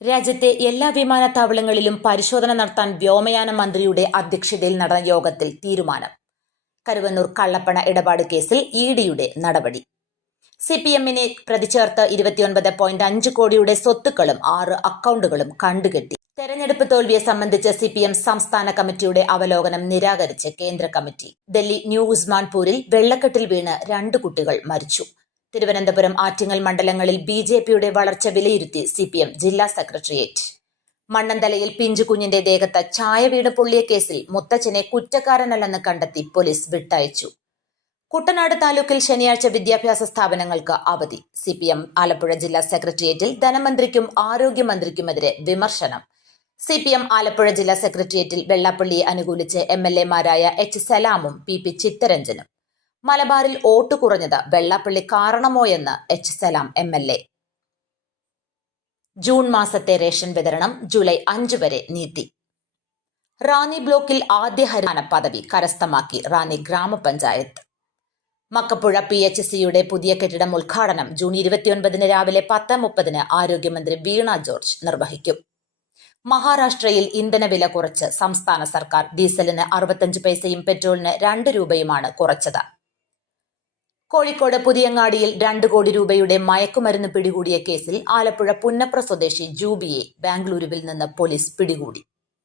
രാജ്യത്തെ എല്ലാ വിമാനത്താവളങ്ങളിലും പരിശോധന നടത്താൻ വ്യോമയാന മന്ത്രിയുടെ അധ്യക്ഷതയിൽ നടന്ന യോഗത്തിൽ തീരുമാനം. കരുവന്നൂർ കള്ളപ്പണ ഇടപാട് കേസിൽ ഇ ഡിയുടെ നടപടി. സി പി എമ്മിനെ പ്രതിചേർത്ത് ഇരുപത്തിയൊൻപത് പോയിന്റ് അഞ്ച് കോടിയുടെ സ്വത്തുക്കളും ആറ് അക്കൗണ്ടുകളും കണ്ടുകെട്ടി. തെരഞ്ഞെടുപ്പ് തോൽവിയെ സംബന്ധിച്ച് സി പി എം സംസ്ഥാന കമ്മിറ്റിയുടെ അവലോകനം നിരാകരിച്ച് കേന്ദ്ര കമ്മിറ്റി. ഡൽഹി ന്യൂ ഉസ്മാൻപൂരിൽ വെള്ളക്കെട്ടിൽ വീണ് രണ്ട് കുട്ടികൾ മരിച്ചു. തിരുവനന്തപുരം ആറ്റിങ്ങൽ മണ്ഡലങ്ങളിൽ ബി ജെ പിയുടെ വളർച്ച വിലയിരുത്തി സി പി എം ജില്ലാ സെക്രട്ടേറിയറ്റ്. മണ്ണന്തലയിൽ പിഞ്ചുകുഞ്ഞിന്റെ ദേഹത്ത് ചായ വീണ് പൊള്ളിയ കേസിൽ മുത്തച്ഛനെ കുറ്റക്കാരനല്ലെന്ന് കണ്ടെത്തി പോലീസ് വിട്ടയച്ചു. കുട്ടനാട് താലൂക്കിൽ ശനിയാഴ്ച വിദ്യാഭ്യാസ സ്ഥാപനങ്ങൾക്ക് അവധി. സി പി എം ആലപ്പുഴ ജില്ലാ സെക്രട്ടേറിയറ്റിൽ ധനമന്ത്രിക്കും ആരോഗ്യമന്ത്രിക്കുമെതിരെ വിമർശനം. സി പി എം ആലപ്പുഴ ജില്ലാ സെക്രട്ടേറിയറ്റിൽ വെള്ളാപ്പള്ളിയെ അനുകൂലിച്ച് എം എൽ എമാരായ എച്ച് സലാമും പി പി ചിത്തരഞ്ജനും. മലബാറിൽ വോട്ട് കുറഞ്ഞത് Vellappally കാരണമോയെന്ന് H Salam M L A. June മാസത്തെ റേഷൻ വിതരണം ജൂലൈ അഞ്ച് വരെ നീട്ടി. റാന്നി ബ്ലോക്കിൽ ആദ്യ ഹരിയാന പദവി കരസ്ഥമാക്കി റാന്നി ഗ്രാമപഞ്ചായത്ത്. മക്കപ്പുഴ പി എച്ച് സിയുടെ പുതിയ കെട്ടിടം ഉദ്ഘാടനം ജൂൺ ഇരുപത്തിയൊൻപതിന് രാവിലെ പത്ത് മുപ്പതിന് ആരോഗ്യമന്ത്രി വീണ ജോർജ് നിർവഹിക്കും. മഹാരാഷ്ട്രയിൽ ഇന്ധനവില കുറച്ച് സംസ്ഥാന സർക്കാർ ഡീസലിന് അറുപത്തഞ്ച് പൈസയും പെട്രോളിന് രണ്ട് രൂപയുമാണ് കുറച്ചത്. കോഴിക്കോട് പുതിയങ്ങാടിയിൽ രണ്ട് കോടി രൂപയുടെ മയക്കുമരുന്ന് പിടികൂടിയ കേസിൽ ആലപ്പുഴ പുന്നപ്ര സ്വദേശി ജൂബിയെ ബാംഗ്ലൂരുവിൽ നിന്ന് പോലീസ് പിടികൂടി.